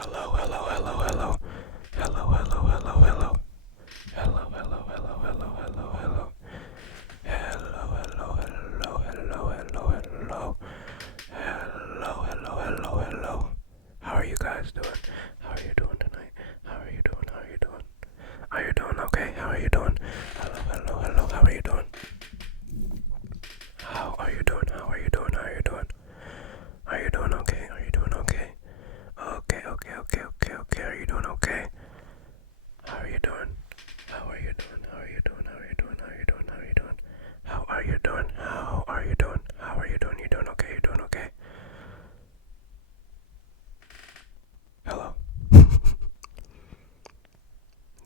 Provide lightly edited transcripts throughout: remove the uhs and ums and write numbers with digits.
Hello, hello, hello, hello. Hello, hello, hello, hello. Hello, hello, hello, hello, hello, hello. Hello, hello, hello, hello, hello, hello. Hello, hello, hello, hello. How are you guys doing? How are you doing tonight? How are you doing? How are you doing? Are you doing okay? How are you doing? Hello, hello, hello. How are you doing? How are you doing? How are you doing? How are you doing? Are you doing okay? Are you doing okay? Okay, okay, okay, okay, okay. Are you doing okay? How are you doing? How are you doing? How are you doing? How are you doing? How are you doing? How are you doing? How are you doing? How are you doing? How are you doing? You doing okay? You doing okay? Hello.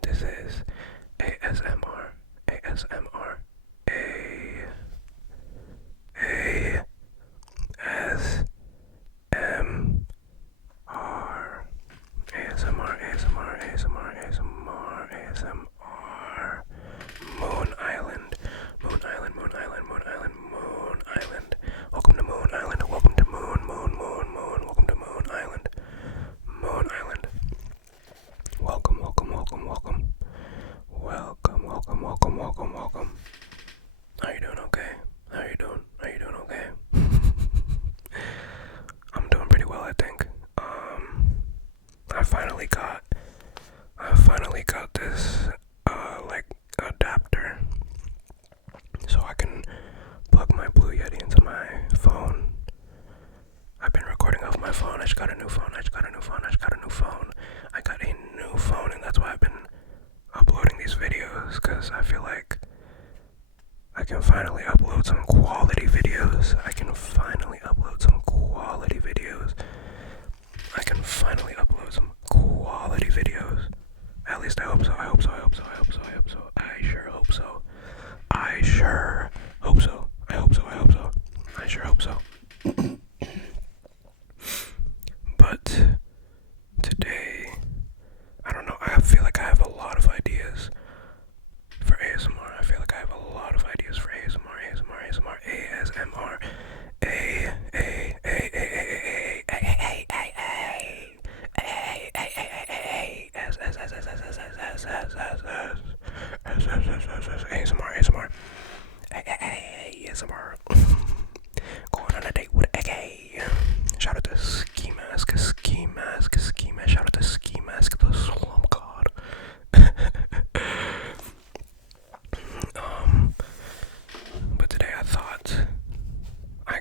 This is ASMR. ASMR. A A S M R. ASMR. ASMR. ASMR. ASMR. ASMR. Moon Island. Moon Island. Moon Island. Moon Island. Moon Island. Welcome to Moon Island. Welcome to Moon. Moon. Moon. Moon. Welcome to Moon Island. Moon Island. Welcome. Welcome. Welcome. Welcome. Welcome. Welcome. Welcome. Welcome. Welcome. How you doing? Okay. How you doing? Are you doing okay? I'm doing pretty well, I think. I finally got this like adapter so I can plug my Blue Yeti into my phone. I've been recording off my phone. I just got a new phone. I just got a new phone. I just got a new phone. I got a new phone, and that's why I've been uploading these videos, because I feel like I can finally upload some quality videos. I can finally upload some quality videos. I can finally upload some quality videos. At least I hope so. I hope so. I hope so. I hope so. I hope so. I sure hope so. I sure hope so. I hope so. I hope so. I sure hope so. But today, I don't know. I feel like I have a lot of ideas for ASMR. I feel like I have a lot of ideas for ASMR. ASMR. ASMR. ASMR. A A A A A A A A ASMR, ASMR, ASMR. Going on a date with AK. Shout out to Ski Mask, Ski Mask, Ski Mask. Shout out to Ski Mask, the Slump God. But today I thought I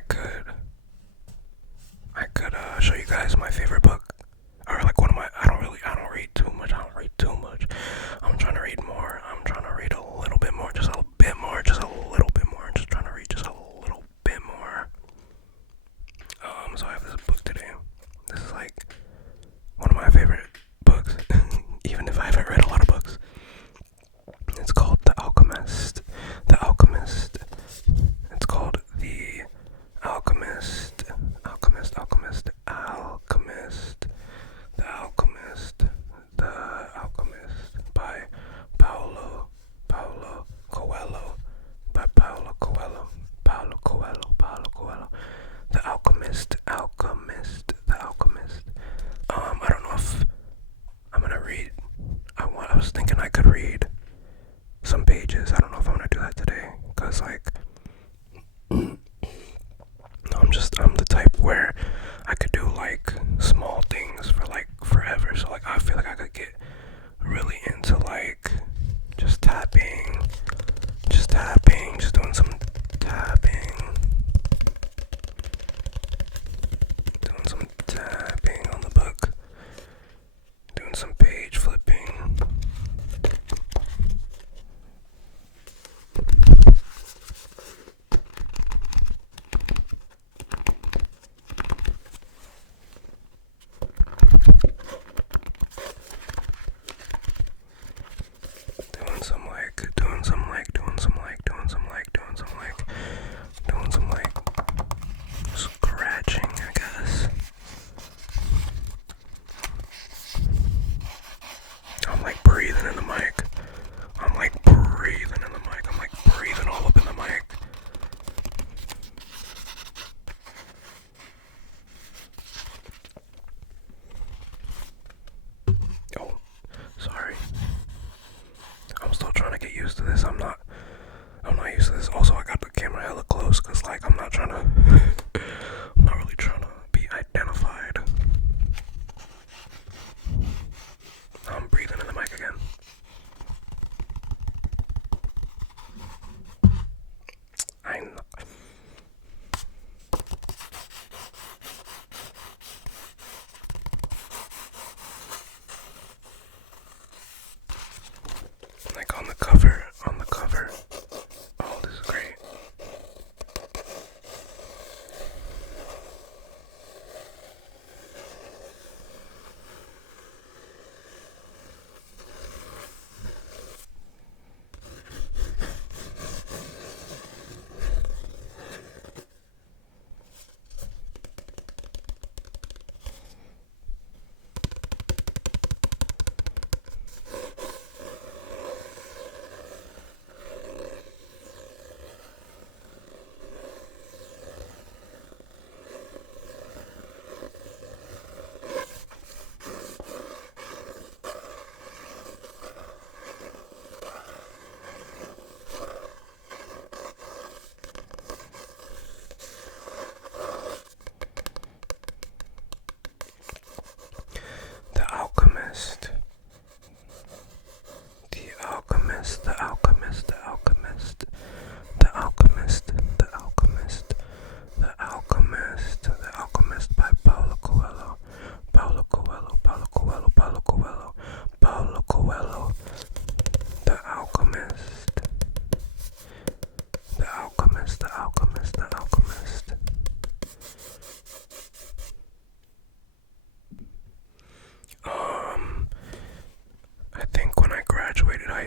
could show you guys my favorite book, or like one of my. I don't read too much. I'm trying to read more. I'm trying to read a little bit more, just a bit more, just a little bit more. Just trying to read just a little bit more. So I have this book today. This is like one of my favorite books, even if I haven't read a lot of books. It's called The Alchemist. The Alchemist. It's called The Alchemist. Alchemist. Alchemist. Alchemist. The Alchemist. The Alchemist by Paulo Coelho. By Paulo Coelho. Paulo Coelho. Paulo Coelho. The Alchemist. Alchemist. The Alchemist. I don't know if I'm gonna read. I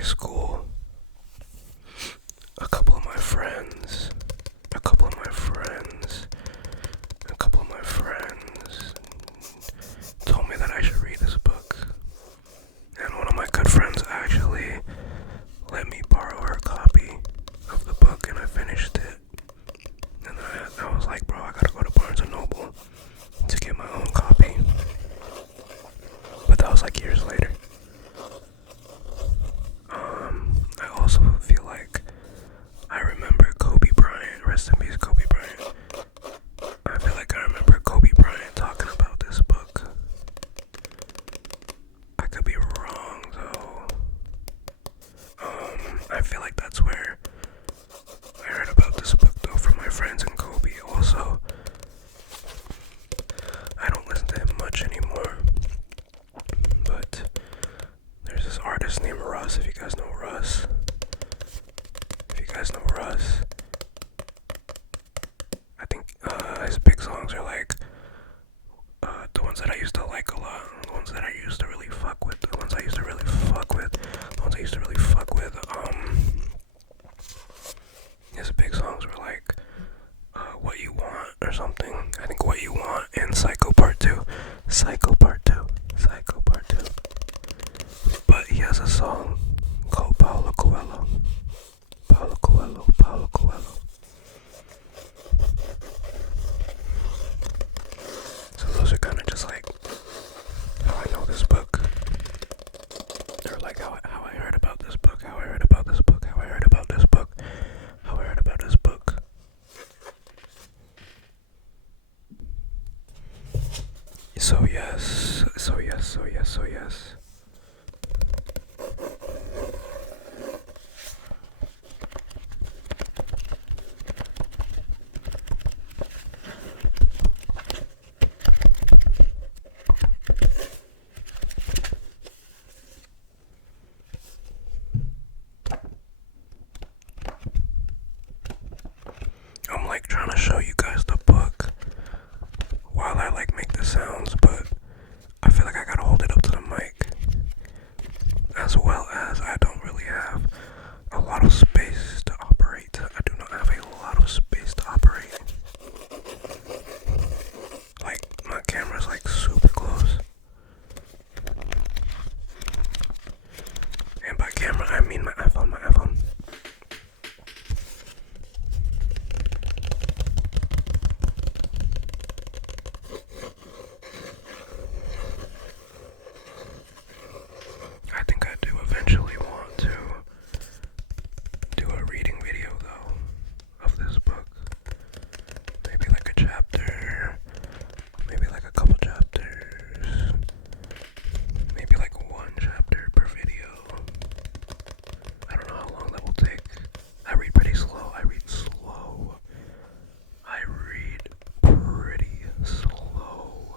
school, a couple of my friends, a couple of my friends, a couple of my friends told me that I should read this book. And one of my good friends actually let me borrow her copy of the book, and I finished it. And I was like, bro, I gotta go to Barnes & Noble to get my own copy. But that was like years later. I also feel like I remember Kobe Bryant, rest in peace Kobe Bryant. I feel like I remember Kobe Bryant talking about this book. I could be wrong though. I feel like that's where I heard about this book though, from my friends and Kobe. Also, I don't listen to him much anymore, but there's this artist named Russ, if you guys know Russ. If you guys know Russ, I think his big songs are like the ones that I used to like a lot, the ones that I used to really fuck with, the ones I used to really fuck with, the ones I used to really fuck with. His big songs were like What You Want or something. I think What You Want and Psycho Part 2. Psycho Part 2. Psycho Part 2. But he has a song called Paulo Coelho. Paulo Coelho. Paulo Coelho. So those are kind of just like how I know this book. Or like how I heard about this book. How I heard about this book. How I heard about this book. How I heard about this book. So yes. I'm like trying to show you guys the book while I like make the sounds, but I feel like I gotta hold it up to the mic, as well as I don't really have a lot of space to operate. I do not have a lot of space to operate. Like, my camera's like super close. And by camera, I mean my iPhone. I think I do eventually want to do a reading video though of this book. Maybe like a chapter, maybe like a couple chapters, maybe like one chapter per video. I don't know how long that will take. I read pretty slow. I read pretty slow.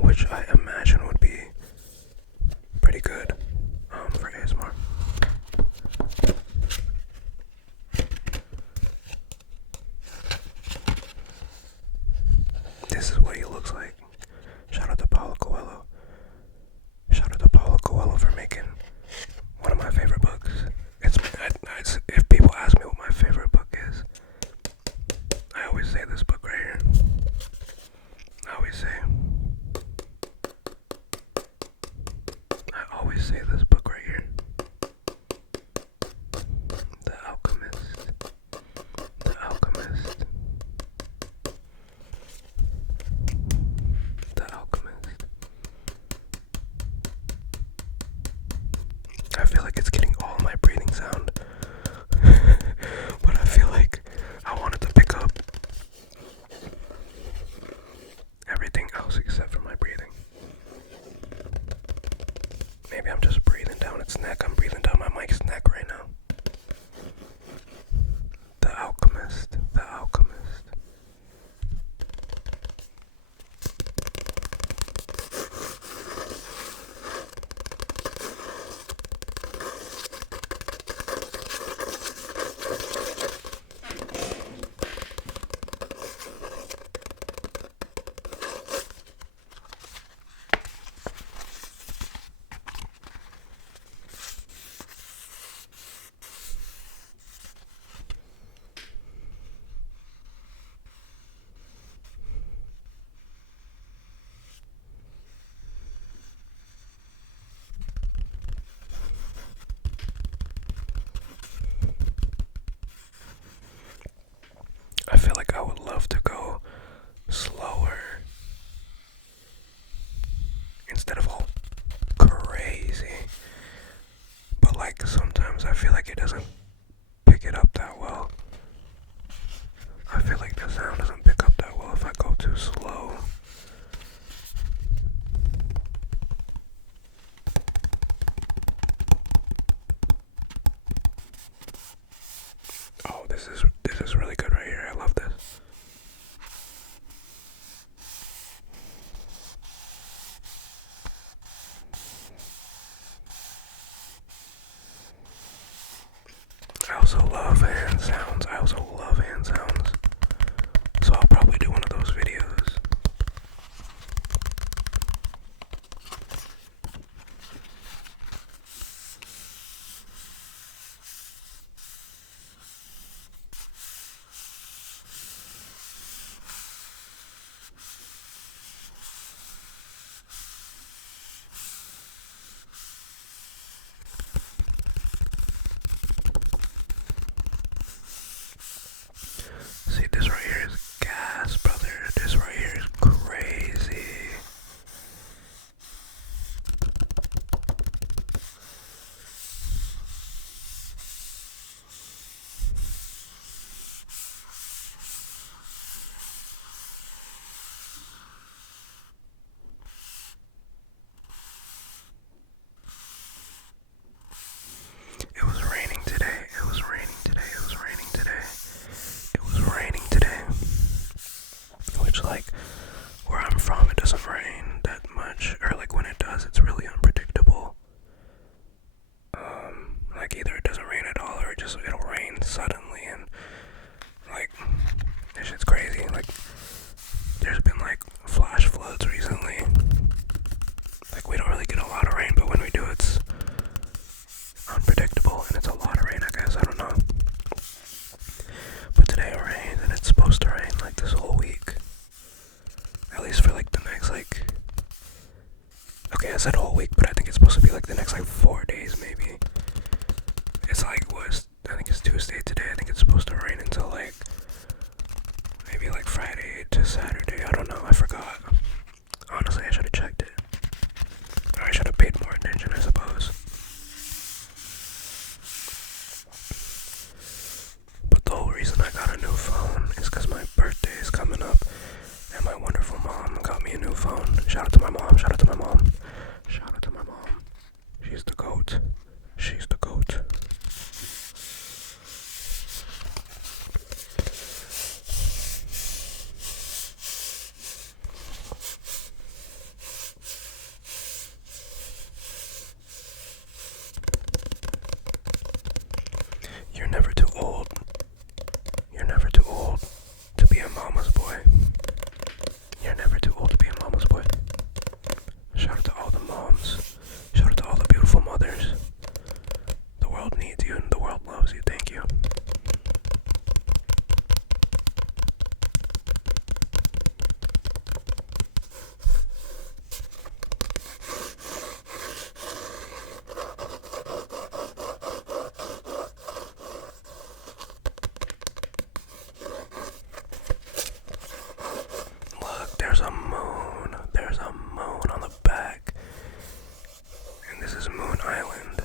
Which I imagine would be pretty good for ASMR. This is what he looks like. Shout out to Paulo Coelho. Shout out to Paulo Coelho for making one of my favorite books. If people ask me what my favorite book is, I always say this book right here. I always say this book right here. The Alchemist. The Alchemist. The Alchemist. I feel like it's getting all my breathing sound. But I feel like I wanted to pick up everything else except for my breathing. Maybe I'm just breathing down its neck. I'm breathing down my mic's neck right now. The Alchemist. The Alchemist. also love hand sounds. I also love hand sounds. So I'll probably do one of those videos. See, this right here is gas, brother. This right here is crazy. It was raining today. It was raining today. It was raining today. It was raining today. Which, like, where I'm from, it doesn't rain that much. Or, like, when it does, it's really unpredictable. Like, either it doesn't rain at all, or it'll rain suddenly, and, like, this shit's crazy. Like, there's been, like, flash floods recently. Like, we don't really get a lot of rain, but when we do, it's unpredictable, and it's a lot of rain, I guess. I don't know. But today it rained, and it's supposed to rain, like, this whole week. At least for, like, the next, like... Okay, I said whole week, but I think it's supposed to be, like, the next, like, 4 days, maybe. It's, like, I think it's Tuesday today. I think it's supposed to rain until, like, maybe, like, Friday to Saturday. I don't know. I forgot. Honestly, I should have checked it. Or I should have paid more attention, I suppose. But the whole reason I got a new phone is because my birthday is coming up, and my wonderful mom got me a new phone. Shout out to my mom. Shout out to my mom. Shout out to my mom. She's the GOAT. She's the GOAT. You're never too old. You're never too old to be a mama's boy. You're never too old to be a mama's boy. Shout out to all the moms. Shout out to all the beautiful mothers. The world needs you and the world loves you. Thank you. Look, there's a moon. There's a moon on the back. And this is Moon Island.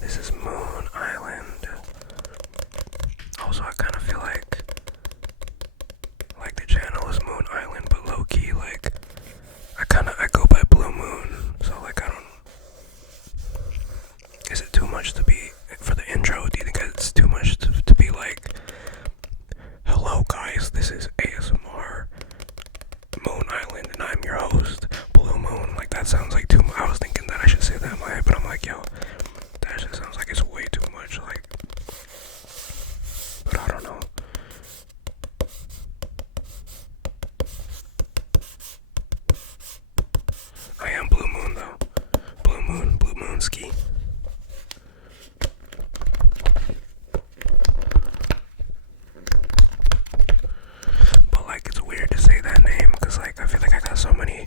This is Moon Island. Also, I kind of feel like the channel is Moon Island, but low key, like, I go by Blue Moon. So, like, I don't. Is it too much to be for the intro? Do you think it's too much to be like, hello guys, this is ASMR Moon Island, and I'm your host, Blue Moon? Like, that sounds like too much. I was thinking that I should say that in my head, but I'm like, yo, that just sounds like it's way too much, like, but I don't know. I am Blue Moon, though. Blue Moon ski. But, like, it's weird to say that name, because, like, I feel like I got so many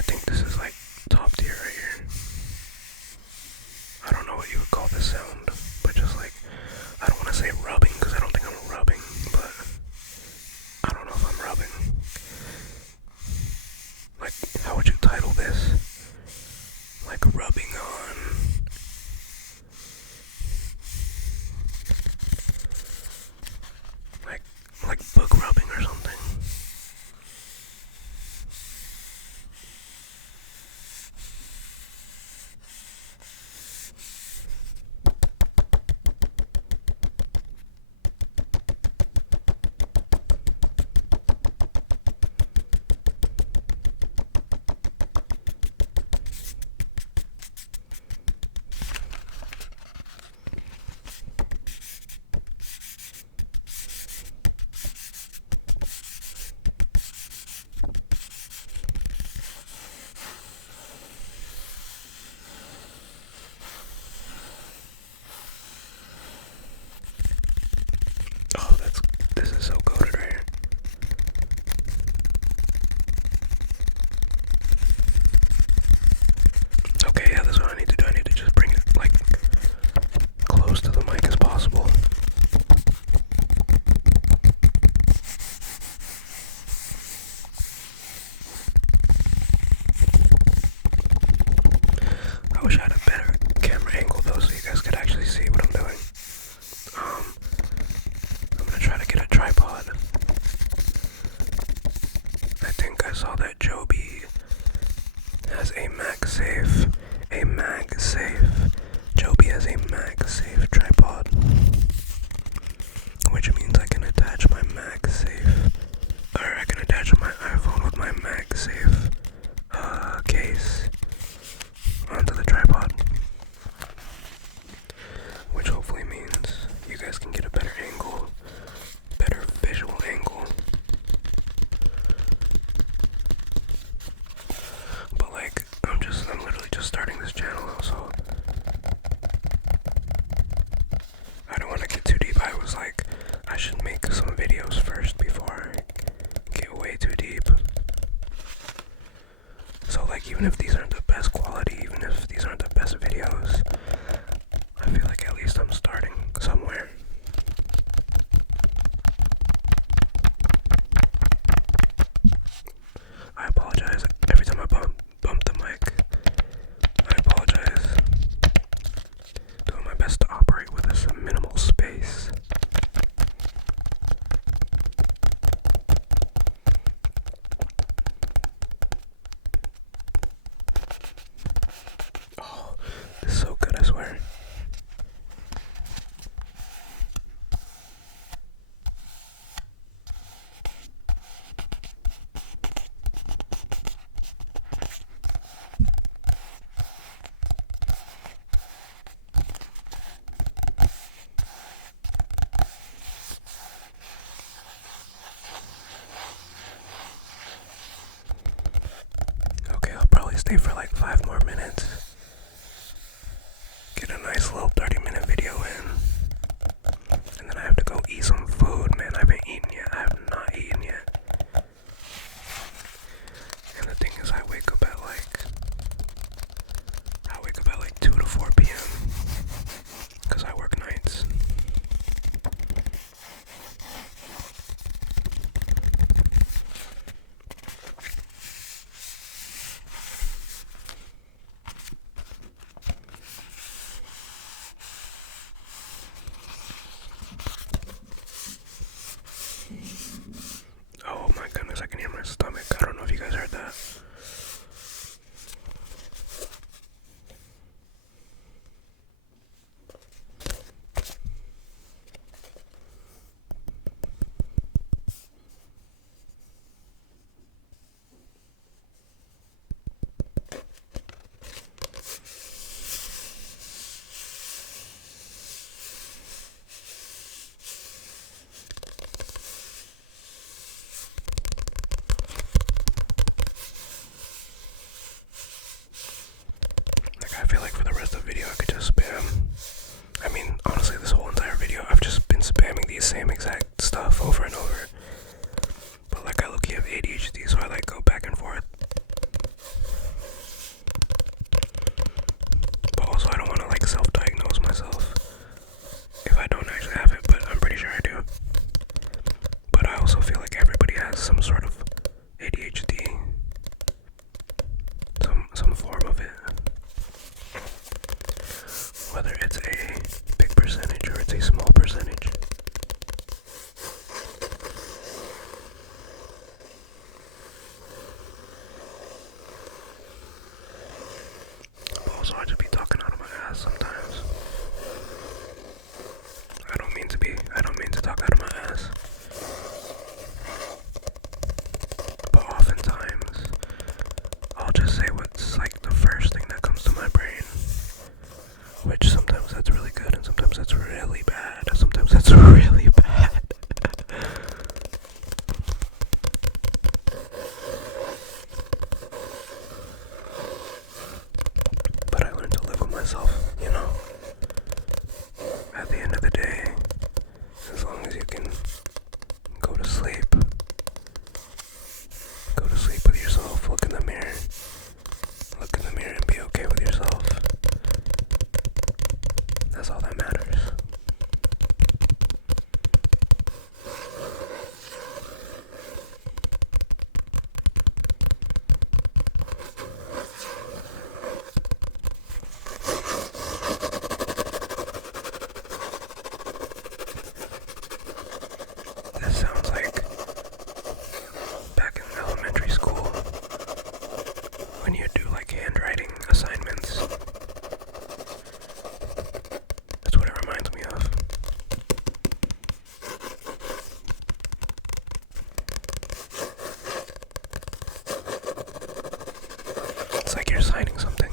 I think this is like top tier right here. I don't know what you would call this sound, but just like, I don't want to say rubbing because I don't think I'm rubbing, but I don't know if I'm rubbing. Like, how would you title this? Like rubbing on. Like book rubbing or something. Oh, this is so goated right here. Okay, yeah, that's what I need to do. I need to just bring it like close to the mic as possible. I wish I had a better camera angle though, so you guys could actually see what I'm doing. I'm gonna try to get a tripod. I think I saw that Joby has a MagSafe. A MagSafe. Joby has a MagSafe tripod, which means I can attach my MagSafe, or I can attach my iPhone with my MagSafe case onto the tripod, which hopefully means you guys can get a better angle, better visual angle. But like, I'm literally just starting this channel, so I don't want to get too deep. I was like, I should make some videos first before I get way too deep. So like, even if these aren't the best quality, even if these aren't the best videos, I feel like at least I'm starting somewhere. I apologize every time I bump the mic. I apologize. Doing my best to operate with this minimal space. Oh, this is so This sounds like back in elementary school when you do like handwriting assignments. That's what it reminds me of. It's like you're signing something.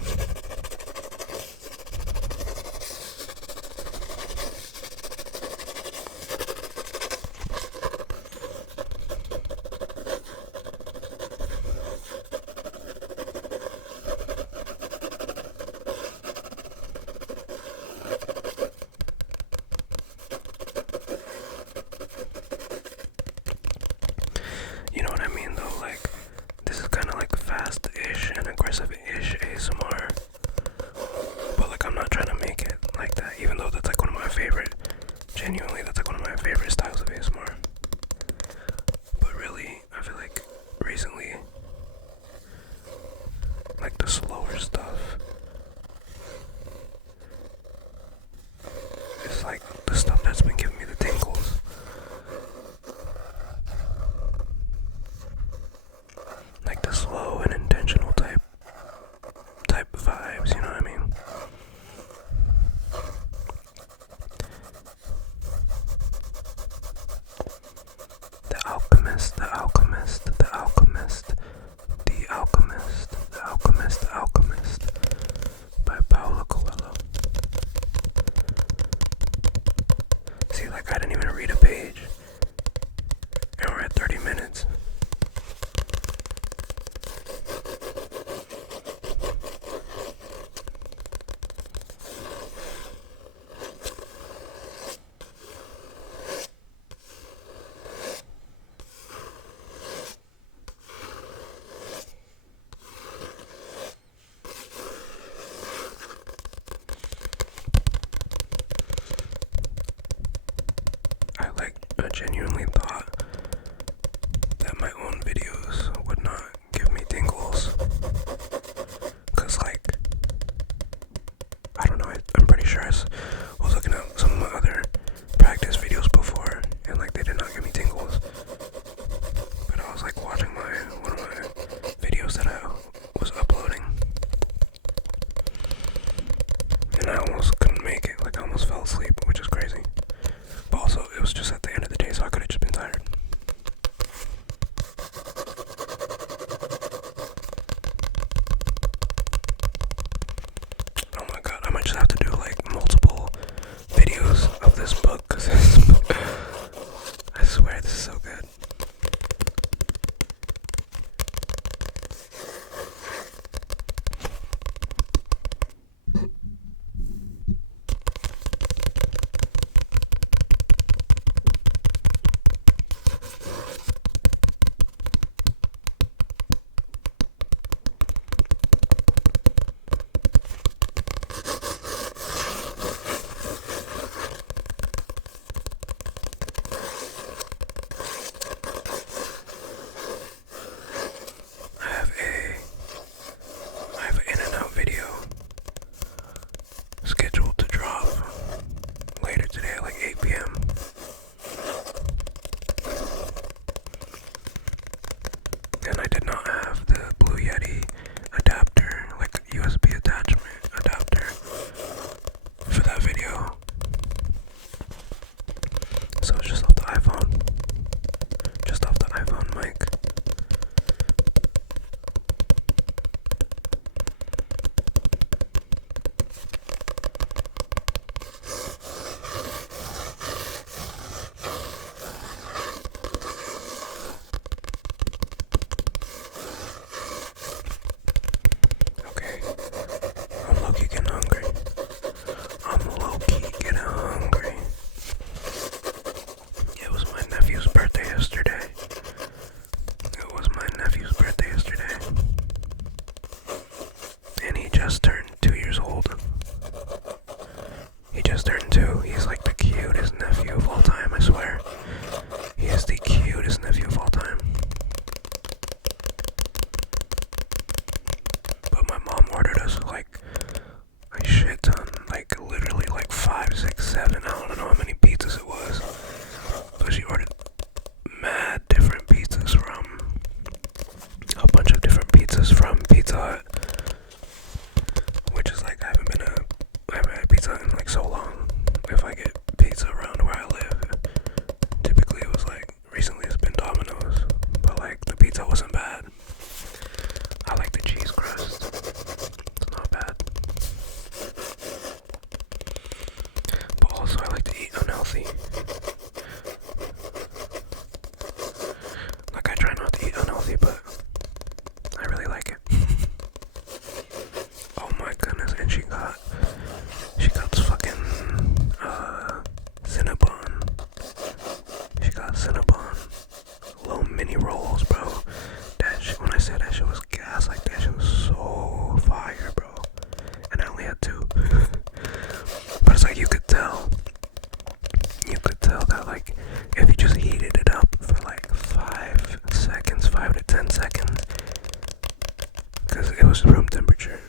You know what I mean though, like, this is kind of like fast-ish and aggressive-ish ASMR, but like I'm not trying to make it like that, even though that's like one of my favorite, genuinely that's like one of my favorite styles of ASMR. But really, I feel like recently, like the slower stuff is like the stuff that's been giving me the tingles. Like the slow and intentional type vibes, you know what I mean? The Alchemist, the Alchemist, the Alchemist, the Alchemist, the Alchemist, the Alchemist by Paulo Coelho. See, like I didn't even read a page, and we're at 30 minutes. Cinnabon, little mini rolls, bro. That shit, when I said that shit was gas, like that shit was so fire, bro. And I only had two. But it's like you could tell that like if you just heated it up for like 5 seconds, 5 to 10 seconds, because it was room temperature.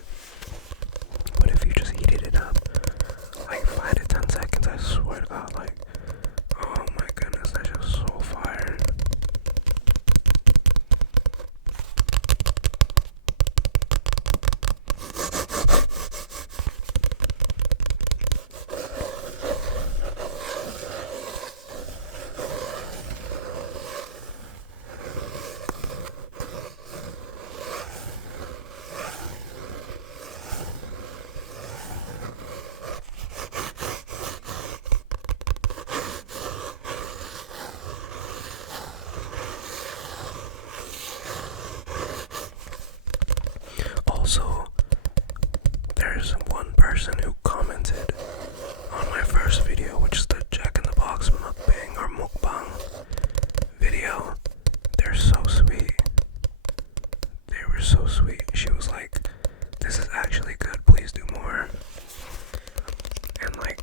But if you just heated it up like 5 to 10 seconds, I swear to God, like, oh my goodness, that shit was so fire. Also, there's one person who commented on my first video, which is the Jack in the Box mukbang or mukbang video. They're so sweet. They were so sweet. She was like, "This is actually good, please do more." And like,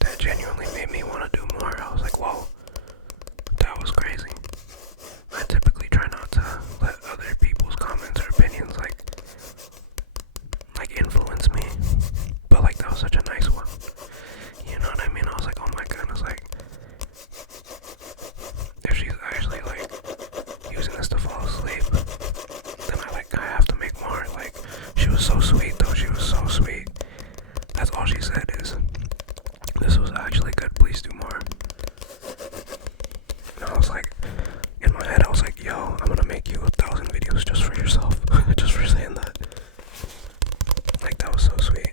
that genuinely made me want to do more. I was like, whoa, that was crazy. I typically try not to let other people's comments or opinions like influence me, but like that was such a nice one. You know what I mean? I was like, oh my goodness, like if she's actually like using this to fall asleep, then I have to make more. Like, she was so sweet though. She was so sweet. That's all she said is, "This was actually good, please do more." And I was like, in my head I was like, yo, I'm gonna make you 1,000 videos just for yourself. Just for saying that. Like, that was so sweet.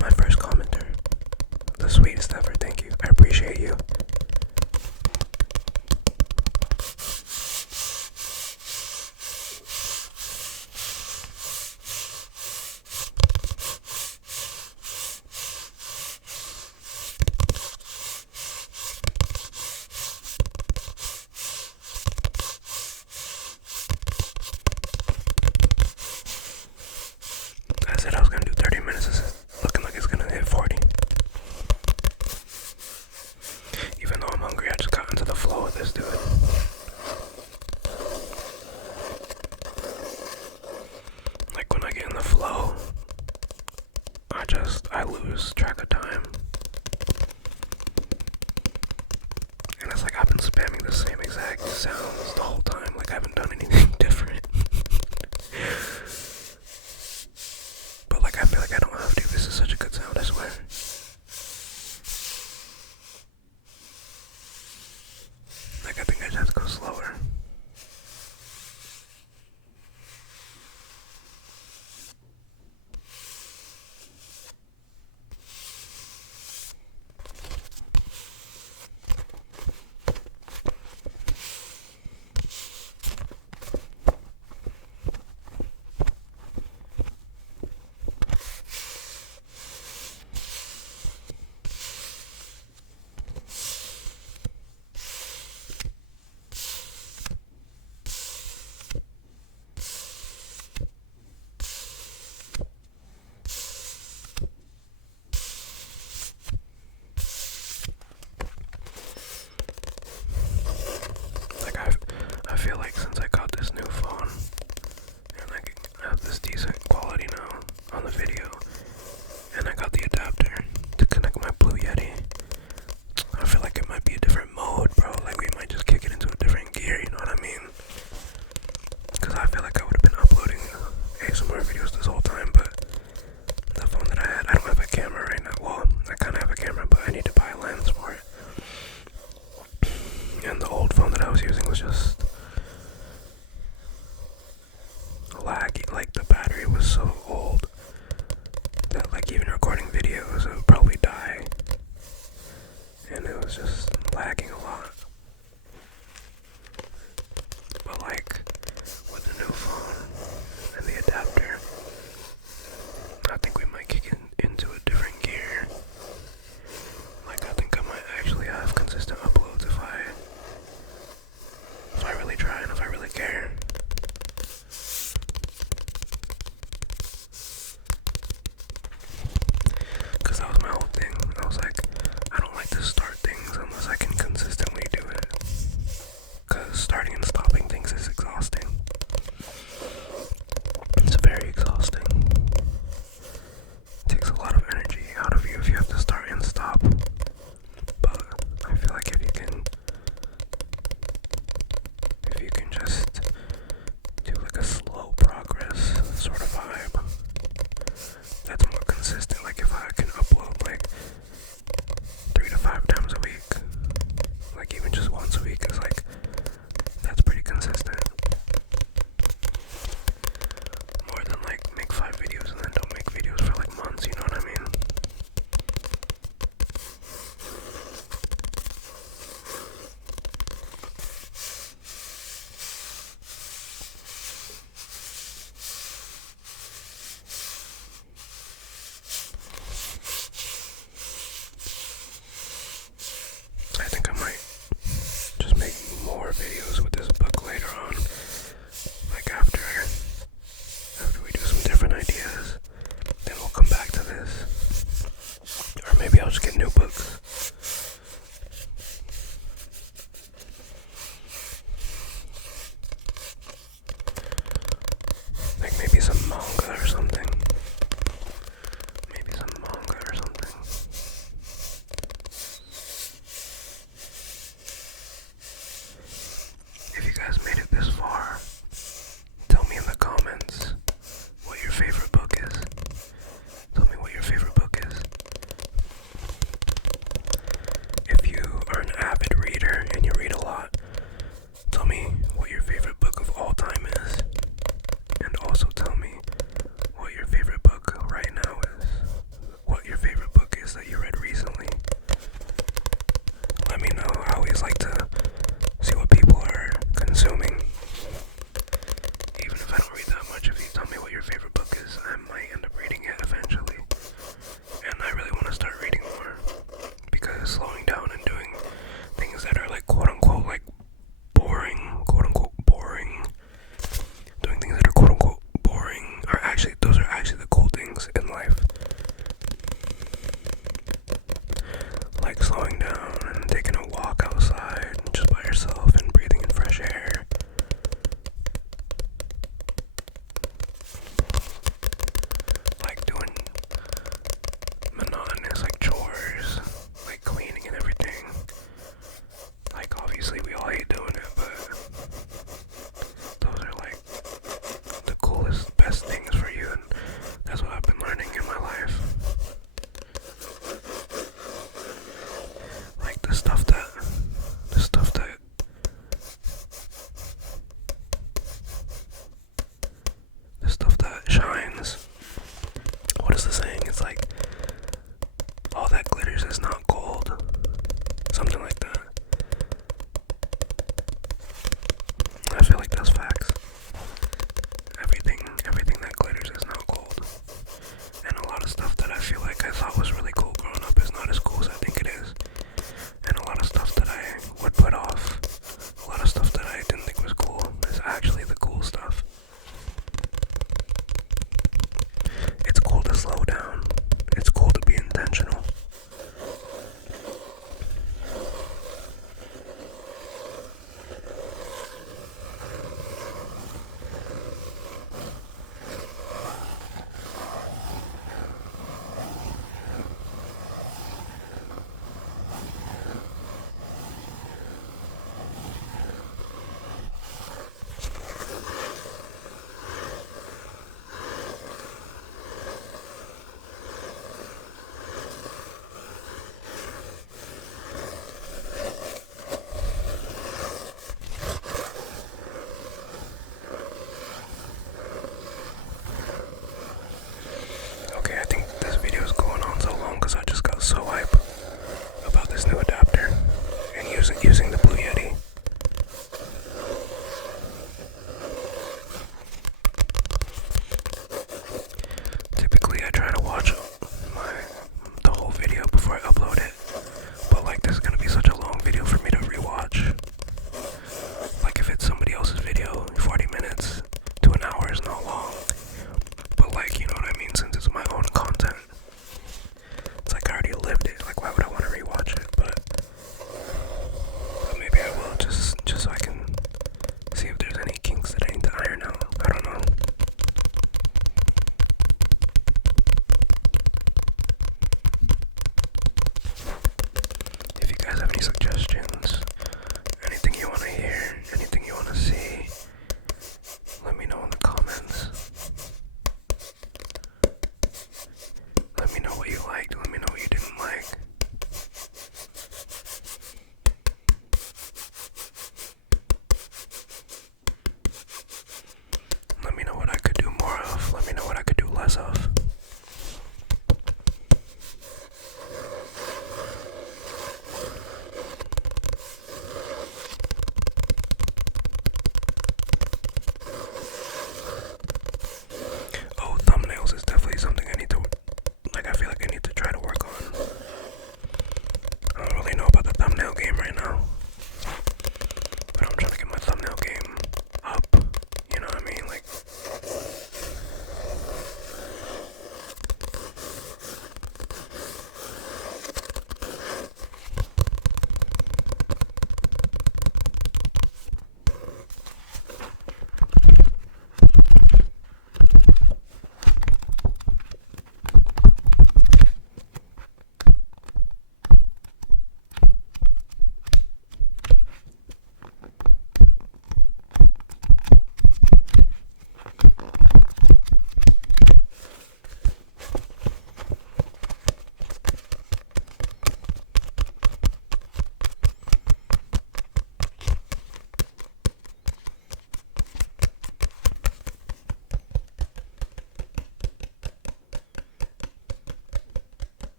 My first commenter, the sweetest ever. Thank you. I appreciate you. I said I was gonna do 30 minutes. It's looking like it's gonna hit 40. Even though I'm hungry, I just got into the flow of this, dude. Like, when I get in the flow, I lose track of time. And it's like I've been spamming the same exact sounds the whole time. Like, I haven't done anything different. But like, I feel like I don't have to. This is such a good sound, I swear. Like, I think I just have to go slower. I feel like since I got this new phone and like I have this decent quality now on the video, and I got the adapter to connect my Blue Yeti, I feel like it might be a different mode, bro. Like, we might just kick it into a different gear, you know what I mean? Because I feel like I would have been uploading ASMR videos this whole time, but the phone that I don't have a camera right now. Well, I kind of have a camera, but I need to buy a lens for it. And the old phone that I was using was just laggy. Like, the battery was so old that like even recording videos it would probably die, and it was just lagging a lot. But like, with the new phone and the adapter, I think we might kick it into a different gear. Like, I think I might actually have consistent uploads exhausting. It's very exhausting. It takes a lot of energy out of you if you have to start and stop. But I feel like if you can just do like a slow progress sort of vibe, that's more consistent. Like if I can upload like 3 to 5 times a week, like even just once a week is like, that's pretty consistent. More than like make 5 videos and then don't make videos for like months, you know what I mean? I think I might just make more videos with this book later on. Like after we do some different ideas, then we'll come back to this. Or maybe I'll just get new books. Like maybe some manga or something. If you guys made it this far, tell me in the comments what your favorite book is. Tell me what your favorite book is. If you are an avid reader and you read a lot, tell me what your favorite book of all time is. And also tell me what your favorite book right now is. What your favorite book is that you read recently. Let me know. I always like to see what people are consuming. Even if I don't read that much, if you tell me what your favorite book is, I might end up reading it eventually. And I really want to start reading more, because slowing down and doing things that are like quote unquote like boring, doing things that are quote unquote boring are actually, those are actually the cool things in life. Like slowing down and taking a walk outside just by yourself and breathing in fresh air. Like doing monotonous like chores, like cleaning and everything. Like obviously we all hate doing it, but those are like the coolest, best things for you, and that's what I've been learning in my life. Like the stuff that shines. What is the saying? It's like, all that glitters is not gold. Something like that. I feel like that's facts. Everything that glitters is not gold. And a lot of stuff that I feel like I thought was really cool growing up is not as cool as I think it is. And a lot of stuff that I would put off, a lot of stuff that I didn't think was cool, is actually the cool stuff. It's cool to slow down. It's cool to be intentional. Okay, I think this video is going on so long because I just got so hype about this new adapter and using the Blue Yeti. Typically I try to watch the whole video before I upload it, but like this is gonna be such a long video for me to rewatch. Like if it's somebody else's video, 40 minutes to an hour is not long. But like, you know what I mean, since it's my own content, it's like I already lived it. Like why would I want to rewatch it? But maybe I will.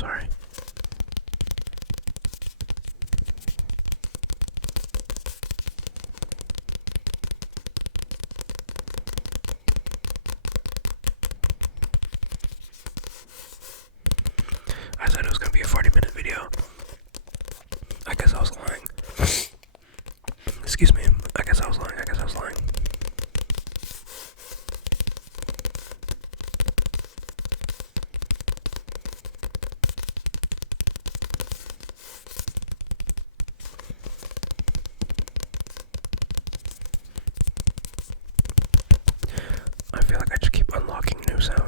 sorry. I said it was gonna be a 40-minute video. I guess I was lying. Excuse me. I guess I was lying. I feel like I just keep unlocking new sounds.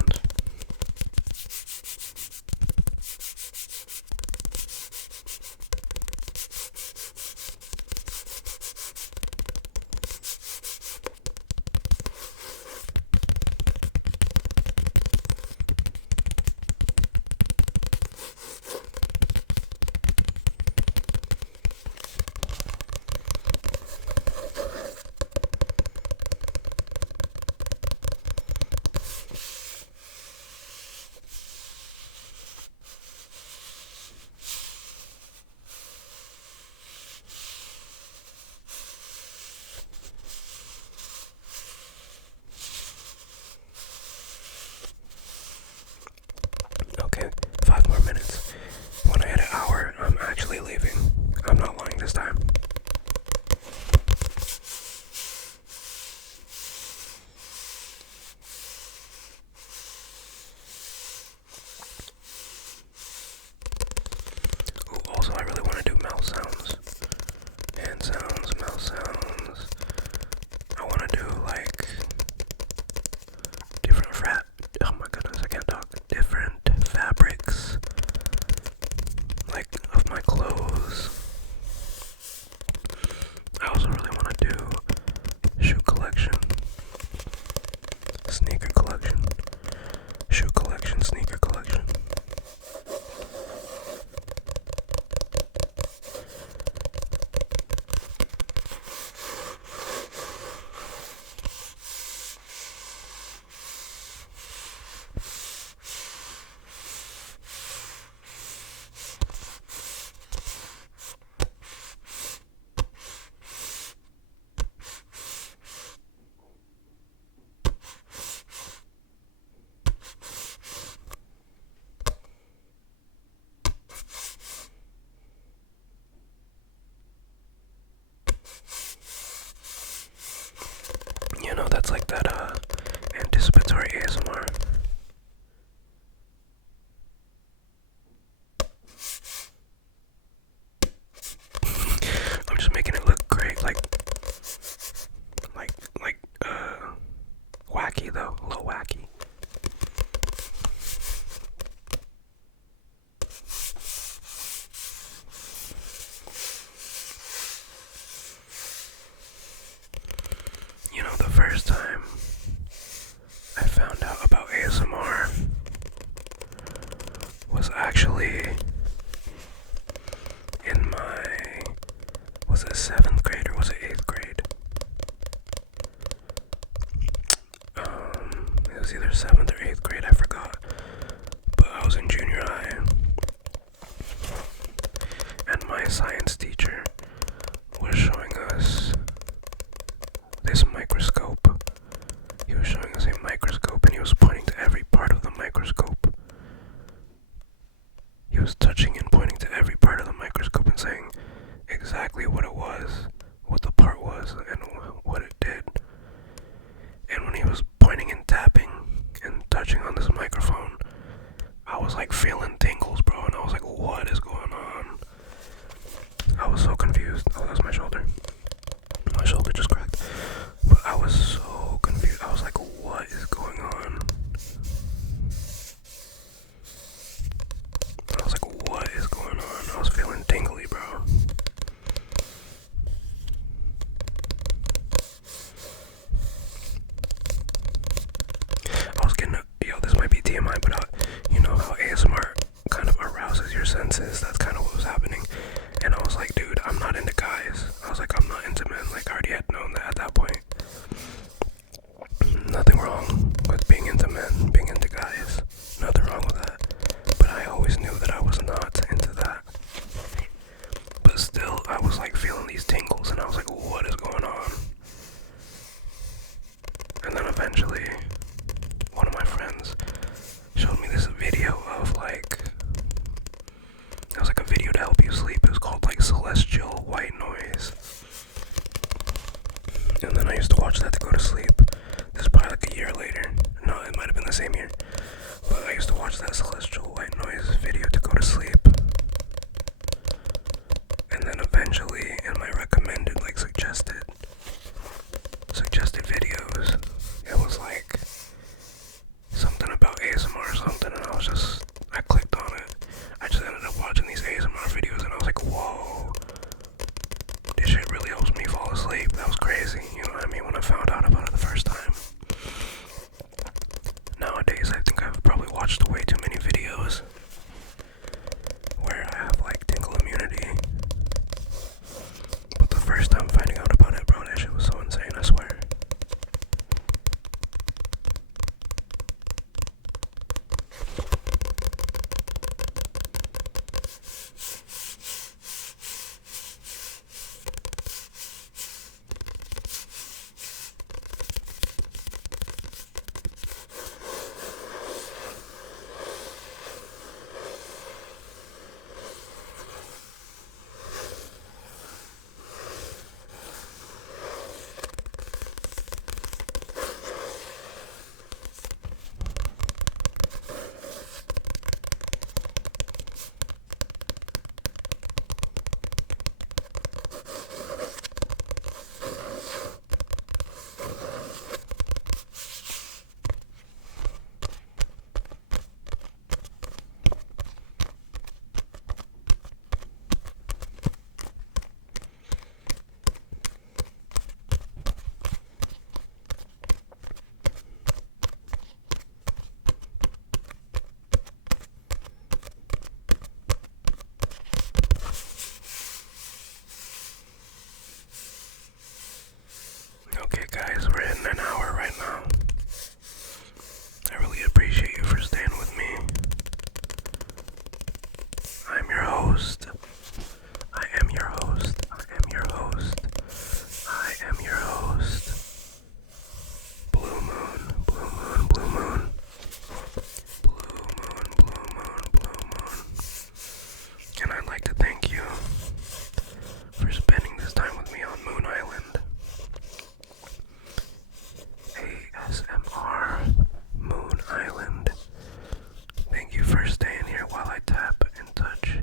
Okay, 5 more minutes. When I hit an hour, I'm actually leaving. I'm not lying this time. Ooh, also, I really want to do mouth sounds. Hand sounds, mouth sounds. I want to do like different oh my goodness, I can't talk. Different fabrics, like of my clothes. I also really want to do shoe collection, sneaker collection, shoe collection, sneaker collection. You know, that's like that anticipatory ASMR. I'm just making it look great, like wacky though, a little wacky. You know, the first time I found out about ASMR was actually in my, was it 7th grade or was it 8th grade? It was either 7th or 8th grade, I forgot. But I was in junior high, and my science teacher was showing us this microscope. He was showing us a microscope, and he was pointing to every part of the microscope. He was touching and pointing to every part of the microscope and saying exactly what it was, what the part was, and what it did. And when he was pointing and tapping and touching on this microphone, I was like feeling tingles, bro, and I was like, what is going on? I was so confused. Oh, that's my shoulder. My shoulder just cracked. But and I used to watch that to go to sleep. This is probably like a year later. No, it might have been the same year. But I used to watch that celestial white noise video to go to sleep. And then eventually, in my recommended, like suggested videos, it was like something about ASMR or something, and I clicked on it. I just ended up watching these ASMR videos, and I was like, whoa, this shit really helps me fall asleep. That was crazy, you know what I mean, when I found out about it the first time. Nowadays, I think I've probably watched way too many videos where I have like tingle immunity. But the first time finding out about it, bro, that shit was so insane, I swear. Okay guys, we're in an hour right now. I really appreciate you for staying with me. I'm your host. I am your host. I am your host. I am your host. Blue moon, blue moon, blue moon. Blue moon, blue moon, blue moon. And I'd like to thank you for spending this time with me on Moon Island. ASMR Moon Island. Thank you for staying here while I tap and touch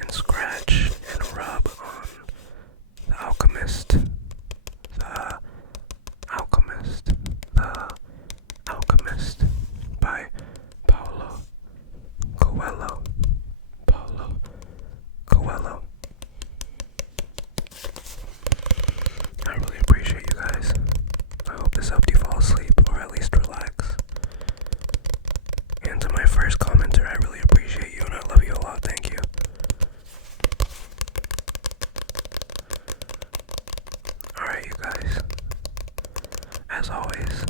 and scratch and rub on The Alchemist. The Alchemist. The Alchemist by Paulo Coelho. Paulo Coelho. I really appreciate you guys. I hope this helped you fall asleep or at least relax. And to my first commenter, I really appreciate you and I love you a lot. Thank you. Alright, you guys. As always,